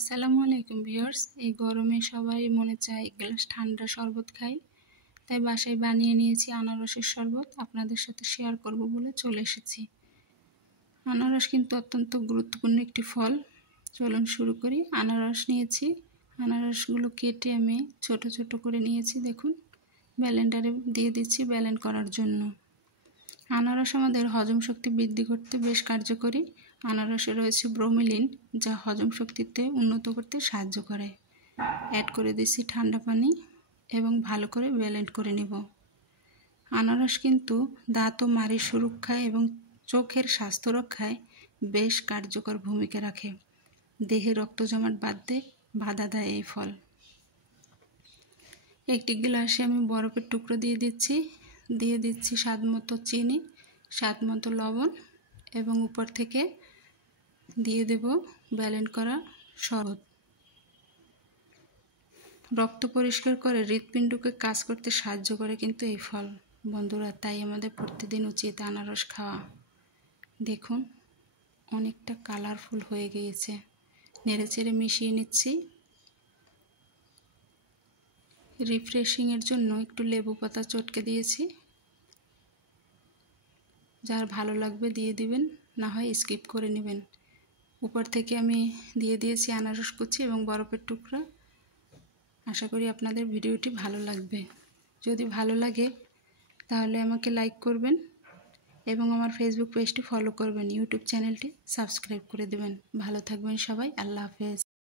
আসসালামু আলাইকুম ভিউয়ার্স। এই গরমে সবাই মনে চায় এক গ্লাস ঠান্ডা শরবত খাই, তাই বাসায় বানিয়ে নিয়েছি আনারসের শরবত। আপনাদের সাথে শেয়ার করব বলে চলে এসেছি। আনারস কিন্তু অত্যন্ত গুরুত্বপূর্ণ একটি ফল। চলুন শুরু করি। আনারস নিয়েছি, আনারসগুলো কেটে আমি ছোট ছোট করে নিয়েছি। দেখুন, ব্লেন্ডারে দিয়ে দিচ্ছি ব্লেন্ড করার জন্য। আনারস আমাদের হজম শক্তি বৃদ্ধি করতে বেশ কার্যকরী। আনারসে রয়েছে ব্রোমিলিন, যা হজম শক্তিতে উন্নত করতে সাহায্য করে। অ্যাড করে দিচ্ছি ঠান্ডা পানি এবং ভালো করে ব্লেন্ড করে নেব। আনারস কিন্তু দাঁত ও মাড়ির সুরক্ষায় এবং চোখের স্বাস্থ্য রক্ষায় বেশ কার্যকর ভূমিকা রাখে। দেহে রক্ত জমাট বাঁধতে বাধা দেয় এই ফল। একটি গ্লাসে আমি বরফের টুকরো দিয়ে দিচ্ছি স্বাদ মতো চিনি, স্বাদ মতো লবণ এবং উপর থেকে দিয়ে দেব ব্লেন্ড করা শরবত। রক্ত পরিষ্কার করে হৃৎপিণ্ডকে কাজ করতে সাহায্য করে কিন্তু এই ফল বন্ধুরা, তাই আমাদের প্রতিদিন উচিত আনারস খাওয়া। দেখুন, অনেকটা কালারফুল হয়ে গিয়েছে। নেড়েচেড়ে মিশিয়ে নিচ্ছি। রিফ্রেশিংয়ের জন্য একটু লেবু পাতা চটকে দিয়েছি। যার ভালো লাগবে দিয়ে দিবেন, না হয় স্কিপ করে নেবেন। উপর থেকে আমি দিয়ে দিয়েছি আনারস কুচি এবং বরফের টুকরা। আশা করি আপনাদের ভিডিওটি ভালো লাগবে। যদি ভালো লাগে তাহলে আমাকে লাইক করবেন এবং আমার ফেসবুক পেজটি ফলো করবেন, ইউটিউব চ্যানেলটি সাবস্ক্রাইব করে দেবেন। ভালো থাকবেন সবাই। আল্লাহ হাফেজ।